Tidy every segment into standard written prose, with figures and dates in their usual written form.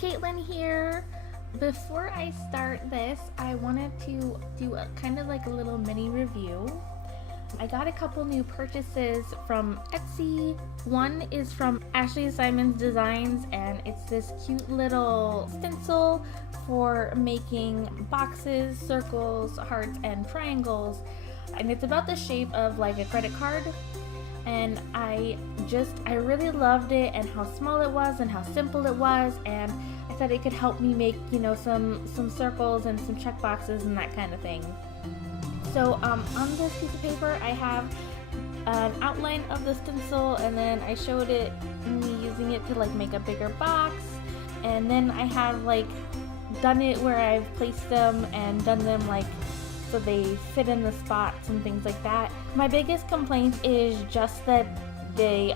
Caitlin here. Before I start this, I wanted to do a kind of like a little mini review. I got a couple new purchases from Etsy. One is from Ashley Simon's Designs, and it's this cute little stencil for making boxes, circles, hearts, and triangles. And it's about the shape of like a credit card. And I really loved it, and how small it was and how simple it was, and I thought it could help me make, you know, some circles and some check boxes and that kind of thing. So on this piece of paper I have an outline of the stencil, and then I showed it me using it to like make a bigger box, and then I have like done it where I've placed them and done them like so they fit in the spots and things like that. My biggest complaint is just that they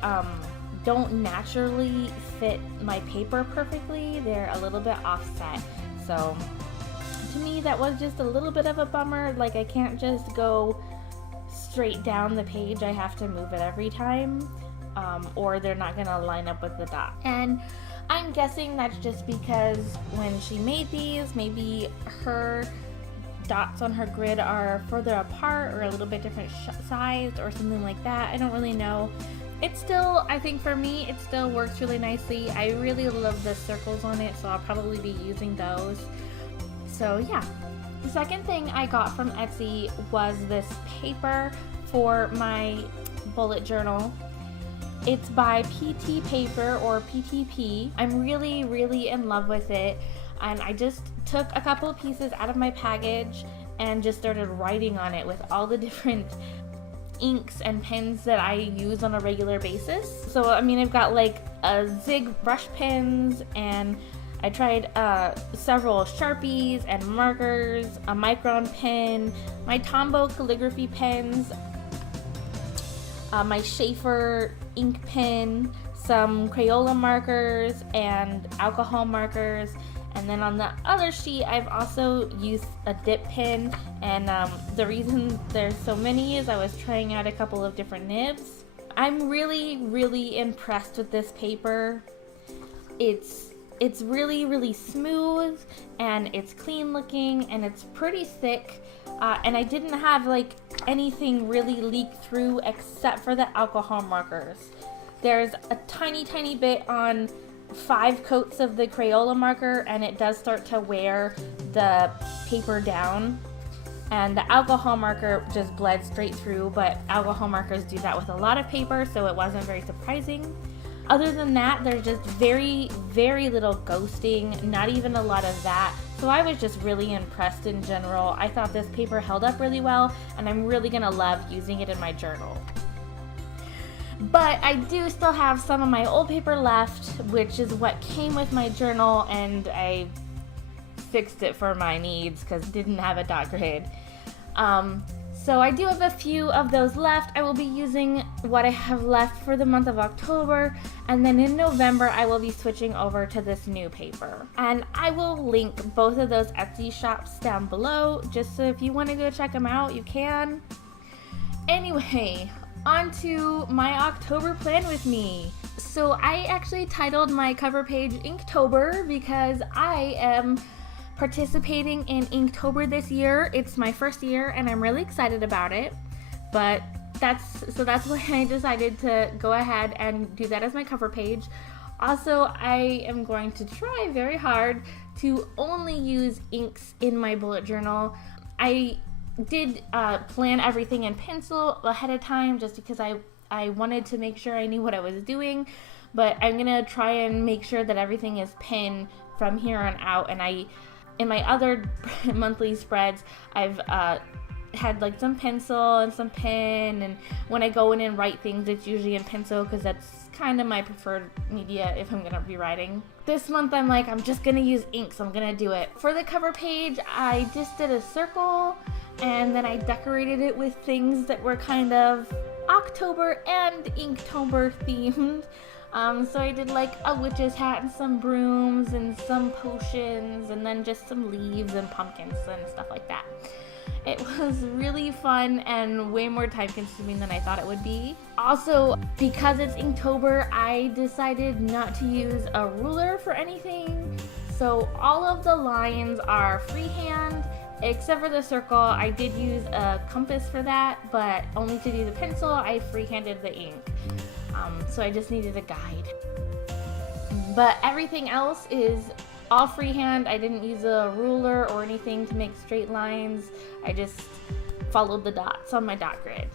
don't naturally fit my paper perfectly. They're a little bit offset. So to me that was just a little bit of a bummer. Like I can't just go straight down the page. I have to move it every time or they're not gonna line up with the dot. And I'm guessing that's just because when she made these, maybe her dots on her grid are further apart or a little bit different sized or something like that. I don't really know. It still, I think for me, it still works really nicely. I really love the circles on it, so I'll probably be using those. So yeah. The second thing I got from Etsy was this paper for my bullet journal. It's by PT Paper or PTP. I'm really in love with it. And I just took a couple of pieces out of my package and just started writing on it with all the different inks and pens that I use on a regular basis. So I mean, I've got like a Zig brush pens, and I tried several Sharpies and markers, a Micron pen, my Tombow calligraphy pens, my Schaefer ink pen, some Crayola markers and alcohol markers. And then on the other sheet, I've also used a dip pen, and the reason there's so many is I was trying out a couple of different nibs. I'm really impressed with this paper. It's really smooth, and it's clean looking, and it's pretty thick, and I didn't have like anything really leak through except for the alcohol markers. There's a tiny bit on 5 coats of the Crayola marker, and it does start to wear the paper down, and the alcohol marker just bled straight through, but alcohol markers do that with a lot of paper, so it wasn't very surprising. Other than that, there's just very little ghosting, not even a lot of that. So I was just really impressed in general. I thought this paper held up really well, and I'm really gonna love using it in my journal. But I do still have some of my old paper left, which is what came with my journal, and I fixed it for my needs because it didn't have a dot grid. So I do have a few of those left. I will be using what I have left for the month of October, and then in November I will be switching over to this new paper. And I will link both of those Etsy shops down below, just so if you want to go check them out, you can. Anyway, on to my October plan with me. So I actually titled my cover page Inktober because I am participating in Inktober this year. It's my first year and I'm really excited about it. But that's why I decided to go ahead and do that as my cover page. Also, I am going to try very hard to only use inks in my bullet journal. I did plan everything in pencil ahead of time just because I wanted to make sure I knew what I was doing, but I'm gonna try and make sure that everything is pen from here on out. And in my other monthly spreads, I've had like some pencil and some pen, and when I go in and write things, it's usually in pencil because that's kind of my preferred media if I'm gonna be writing. This month I'm like, I'm just gonna use ink, so I'm gonna do it. For the cover page, I just did a circle, and then I decorated it with things that were kind of October and Inktober themed. So I did like a witch's hat and some brooms and some potions, and then just some leaves and pumpkins and stuff like that. It was really fun and way more time consuming than I thought it would be. Also, because it's Inktober, I decided not to use a ruler for anything. So all of the lines are freehand, except for the circle. I did use a compass for that, but only to do the pencil, I freehanded the ink. So I just needed a guide. But everything else is all freehand. I didn't use a ruler or anything to make straight lines. I just followed the dots on my dot grid.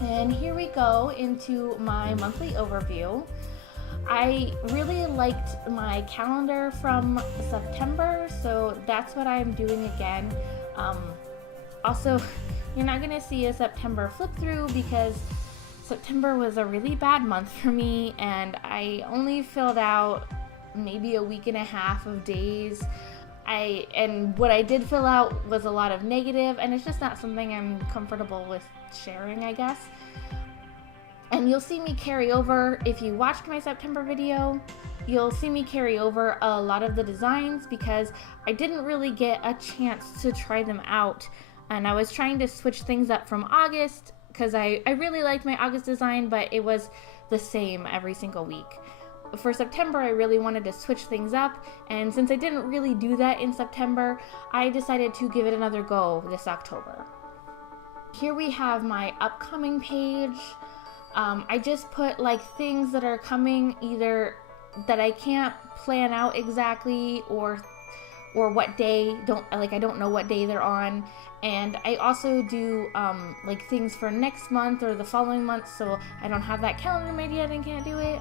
And here we go into my monthly overview. I really liked my calendar from September, so that's what I'm doing again. Also, you're not gonna see a September flip through because September was a really bad month for me, and I only filled out maybe a week and a half of days. And what I did fill out was a lot of negative, and it's just not something I'm comfortable with sharing, I guess. And you'll see me carry over, if you watched my September video, you'll see me carry over a lot of the designs because I didn't really get a chance to try them out. And I was trying to switch things up from August because I really liked my August design, but it was the same every single week. For September, I really wanted to switch things up, and since I didn't really do that in September, I decided to give it another go this October. Here we have my upcoming page. I just put like things that are coming, either that I can't plan out exactly or what day, I don't know what day they're on. And I also do like things for next month or the following month, so I don't have that calendar made yet and can't do it.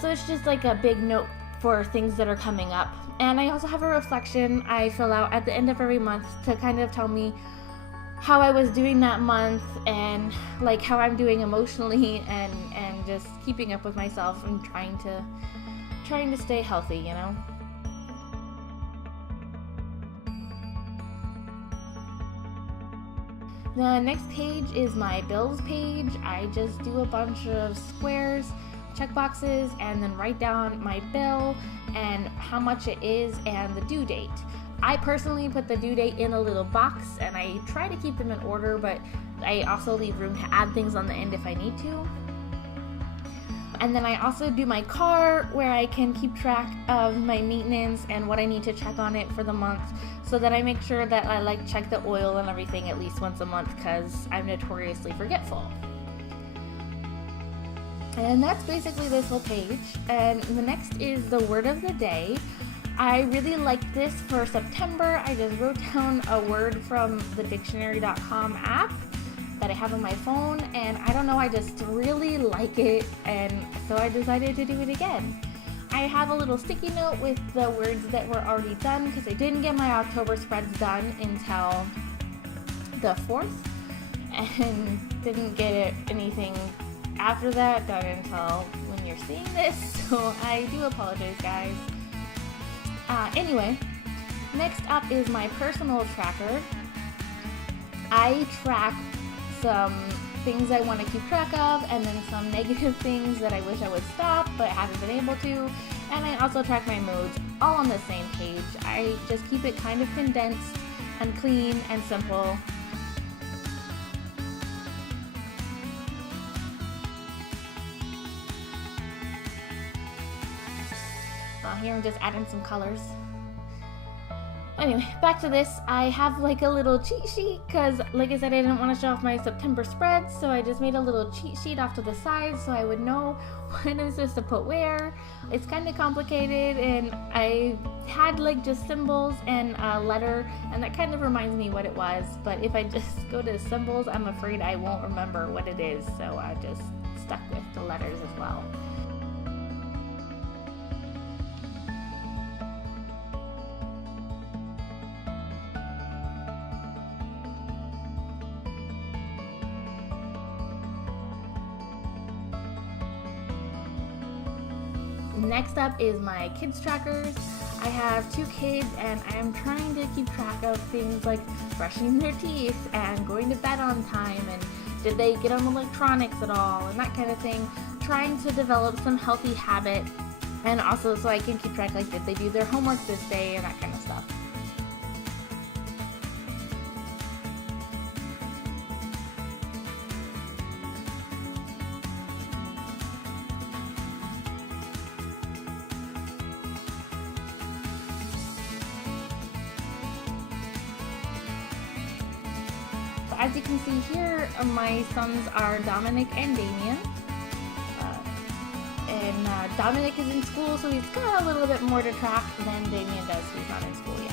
So it's just like a big note for things that are coming up. And I also have a reflection I fill out at the end of every month to kind of tell me how I was doing that month and like how I'm doing emotionally and just keeping up with myself and trying to stay healthy, you know. The next page is my bills page. I just do a bunch of squares, check boxes, and then write down my bill and how much it is and the due date. I personally put the due date in a little box and I try to keep them in order, but I also leave room to add things on the end if I need to. And then I also do my car where I can keep track of my maintenance and what I need to check on it for the month, so that I make sure that I like check the oil and everything at least once a month because I'm notoriously forgetful. And that's basically this whole page. And the next is the word of the day. I really liked this for September. I just wrote down a word from the dictionary.com app that I have on my phone, and I don't know, I just really like it, and so I decided to do it again. I have a little sticky note with the words that were already done because I didn't get my October spreads done until the 4th, and didn't get anything after that done until when you're seeing this, so I do apologize, guys. Anyway, next up is my personal tracker. I track some things I want to keep track of, and then some negative things that I wish I would stop but haven't been able to, and I also track my moods all on the same page. I just keep it kind of condensed and clean and simple. Here I'm just adding some colors. Anyway, back to this. I have like a little cheat sheet because, like I said, I didn't want to show off my September spreads, so I just made a little cheat sheet off to the side so I would know when I'm supposed to put where. It's kind of complicated, and I had like just symbols and a letter, and that kind of reminds me what it was, but if I just go to symbols, I'm afraid I won't remember what it is, so I just stuck with the letters as well. Next up is my kids trackers. I have 2 kids and I am trying to keep track of things like brushing their teeth and going to bed on time and did they get on electronics at all and that kind of thing. Trying to develop some healthy habits and also so I can keep track, like, did they do their homework this day and that kind of stuff. So as you can see here, my sons are Dominic and Damien. Dominic is in school, so he's got a little bit more to track than Damien does, who's not in school yet.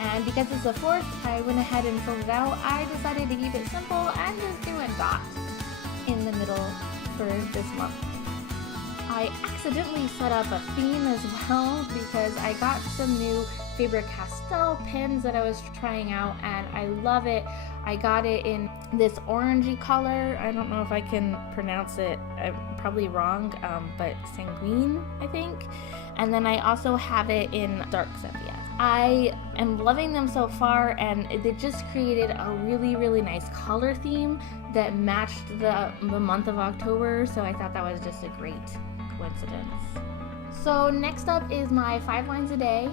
And because it's the 4th, I went ahead and filled it out. I decided to keep it simple and just do a dot in the middle for this month. I accidentally set up a theme as well because I got some new Faber-Castell pens that I was trying out and I love it. I got it in this orangey color. I don't know if I can pronounce it. I'm probably wrong, but sanguine, I think. And then I also have it in dark sepia. I am loving them so far, and they just created a really, really nice color theme that matched the month of October, so I thought that was just a great coincidence. So next up is my 5 lines a day.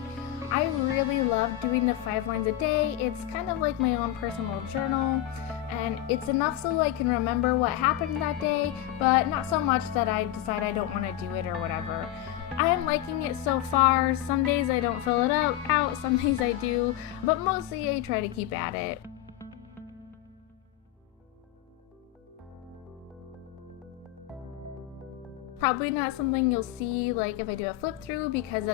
I really love doing the 5 lines a day. It's kind of like my own personal journal, and it's enough so I can remember what happened that day, but not so much that I decide I don't want to do it or whatever. I am liking it so far. Some days I don't fill it out, some days I do, but mostly I try to keep at it. Probably not something you'll see like if I do a flip through because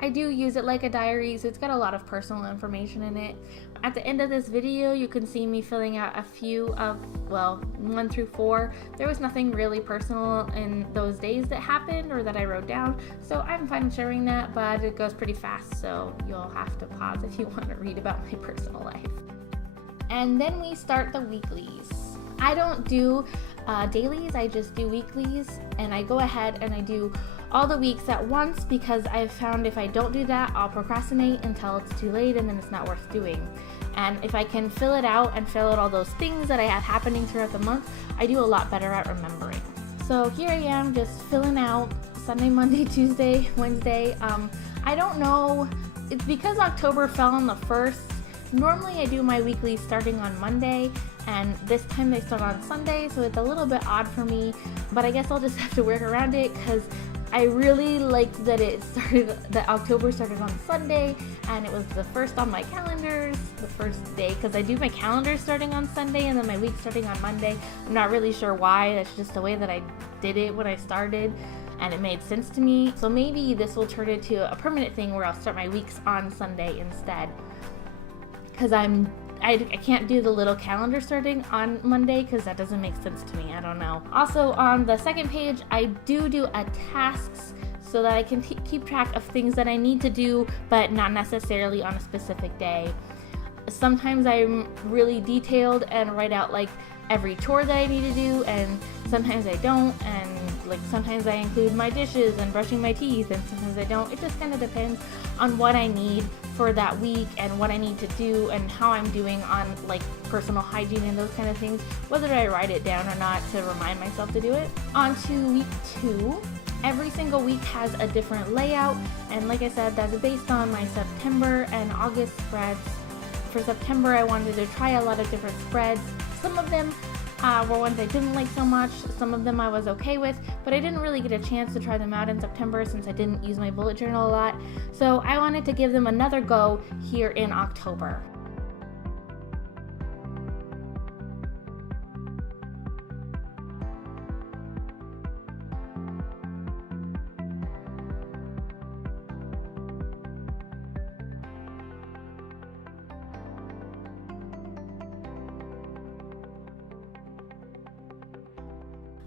I do use it like a diary, so it's got a lot of personal information in it. At the end of this video, you can see me filling out a few of, well, 1 through 4. There was nothing really personal in those days that happened or that I wrote down, so I'm fine sharing that, but it goes pretty fast, so you'll have to pause if you want to read about my personal life. And then we start the weeklies. I don't do dailies, I just do weeklies, and I go ahead and I do all the weeks at once because I've found if I don't do that, I'll procrastinate until it's too late and then it's not worth doing. And if I can fill it out and fill out all those things that I have happening throughout the month, I do a lot better at remembering. So here I am just filling out Sunday, Monday, Tuesday, Wednesday. I don't know, it's because October fell on the 1st. Normally I do my weekly starting on Monday, and this time they start on Sunday, so it's a little bit odd for me, but I guess I'll just have to work around it because I really liked that that October started on Sunday, and it was the 1st on my calendars, the 1st day, because I do my calendar starting on Sunday and then my week starting on Monday. I'm not really sure why, that's just the way that I did it when I started, and it made sense to me. So maybe this will turn into a permanent thing where I'll start my weeks on Sunday instead. Because I can't do the little calendar starting on Monday because that doesn't make sense to me. I don't know. Also on the 2nd page, I do a tasks so that I can keep track of things that I need to do, but not necessarily on a specific day. Sometimes I'm really detailed and write out like every chore that I need to do, and sometimes I don't, and like sometimes I include my dishes and brushing my teeth, and sometimes I don't. It just kind of depends on what I need for that week and what I need to do and how I'm doing on like personal hygiene and those kind of things, whether I write it down or not to remind myself to do it. On to week 2. Every single week has a different layout, and like I said, that's based on my September and August spreads. For September, I wanted to try a lot of different spreads. Some of them were ones I didn't like so much, some of them I was okay with, but I didn't really get a chance to try them out in September since I didn't use my bullet journal a lot, so I wanted to give them another go here in October.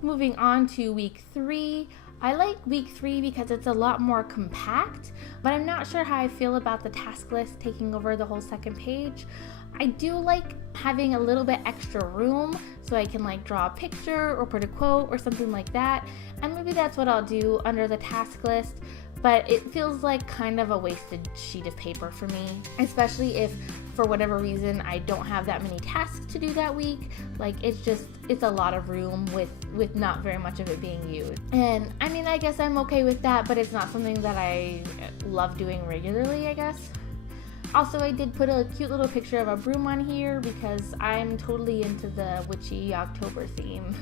Moving on to week 3. I like week 3 because it's a lot more compact, but I'm not sure how I feel about the task list taking over the whole 2nd page. I do like having a little bit extra room so I can like draw a picture or put a quote or something like that, and maybe that's what I'll do under the task list. but it feels like kind of a wasted sheet of paper for me, especially if for whatever reason I don't have that many tasks to do that week. Like it's a lot of room with not very much of it being used. And I mean, I guess I'm okay with that, but it's not something that I love doing regularly, I guess. Also, I did put a cute little picture of a broom on here because I'm totally into the witchy October theme.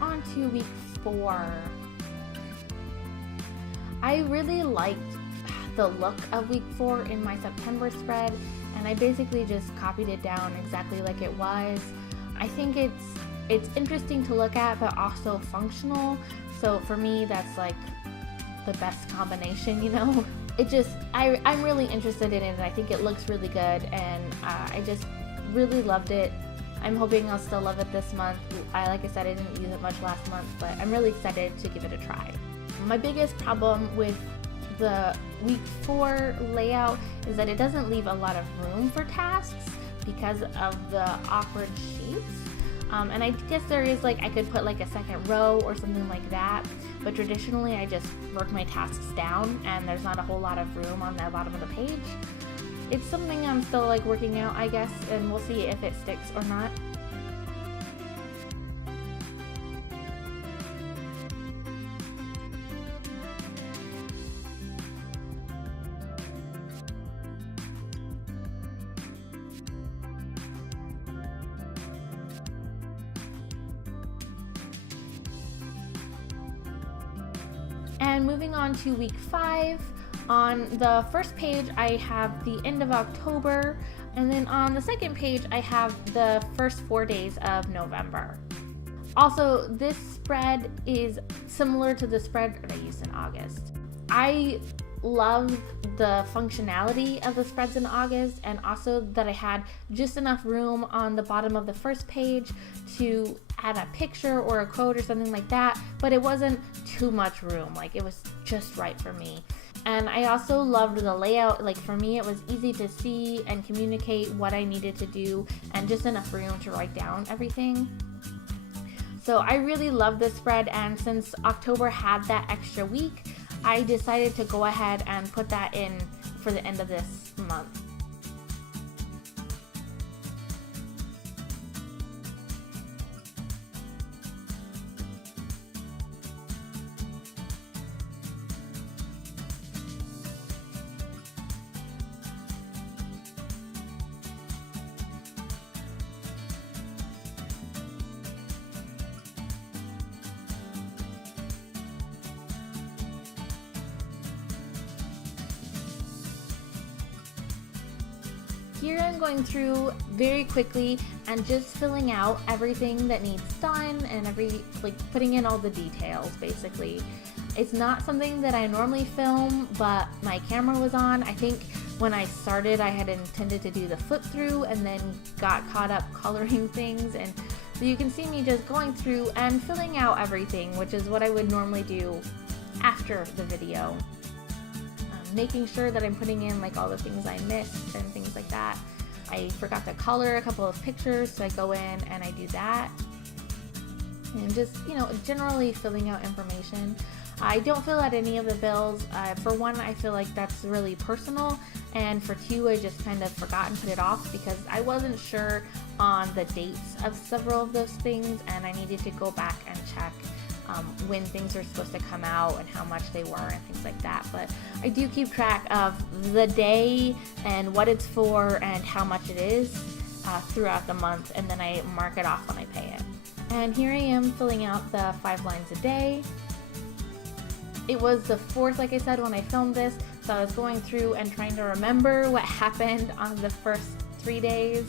On to week 4. I really liked the look of week 4 in my September spread, and I basically just copied it down exactly like it was. I think it's interesting to look at, but also functional. So for me, that's like the best combination, you know? I'm really interested in it, and I think it looks really good, and I just really loved it. I'm hoping I'll still love it this month. Like I said, I didn't use it much last month, but I'm really excited to give it a try. My biggest problem with the week 4 layout is that it doesn't leave a lot of room for tasks because of the awkward sheets. And I guess there is I could put a second row or something like that, but traditionally I just work my tasks down and there's not a whole lot of room on the bottom of the page. It's something I'm still working out, I guess, and we'll see if it sticks or not. And moving on to week 5. On the first page, I have the end of October, and then on the second page, I have the first 4 days of November. Also, this spread is similar to the spread that I used in August. I love the functionality of the spreads in August, and also that I had just enough room on the bottom of the first page to add a picture or a quote or something like that, but it wasn't too much room. It was just right for me. And I also loved the layout. For me, it was easy to see and communicate what I needed to do and just enough room to write down everything. So I really love this spread, and since October had that extra week, I decided to go ahead and put that in for the end of this month. Here I'm going through very quickly and just filling out everything that needs done and putting in all the details basically. It's not something that I normally film, but my camera was on. I think when I started I had intended to do the flip through and then got caught up coloring things, and so you can see me just going through and filling out everything, which is what I would normally do after the video. Making sure that I'm putting in all the things I missed and things like that. I forgot to color a couple of pictures, so I go in and I do that. And just, generally filling out information. I don't fill out any of the bills. For one, I feel like that's really personal, and for two, I just kind of forgot and put it off because I wasn't sure on the dates of several of those things, and I needed to go back and check when things are supposed to come out and how much they were and things like that. But I do keep track of the day and what it's for and how much it is throughout the month, and then I mark it off when I pay it. And here I am filling out the 5 lines a day. It was the 4th, like I said, when I filmed this, so I was going through and trying to remember what happened on the first 3 days.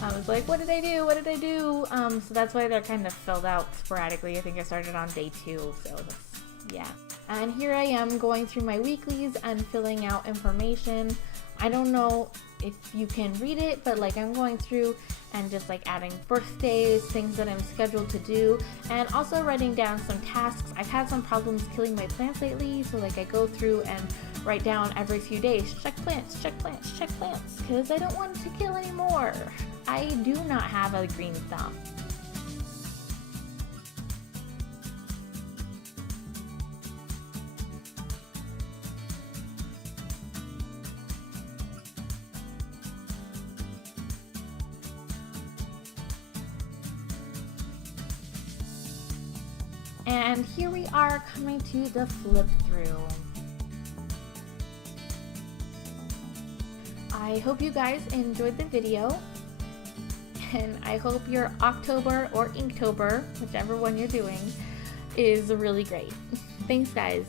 I was like, what did I do? What did I do? So that's why they're kind of filled out sporadically. I think I started on day 2, so that's yeah. And here I am going through my weeklies and filling out information. I don't know if you can read it, but like I'm going through and just like adding birthdays, things that I'm scheduled to do, and also writing down some tasks. I've had some problems killing my plants lately, so like I go through and write down every few days, check plants, check plants, check plants, because I don't want to kill anymore. I do not have a green thumb. And here we are coming to the flip through. I hope you guys enjoyed the video, and I hope your October or Inktober, whichever one you're doing, is really great. Thanks guys.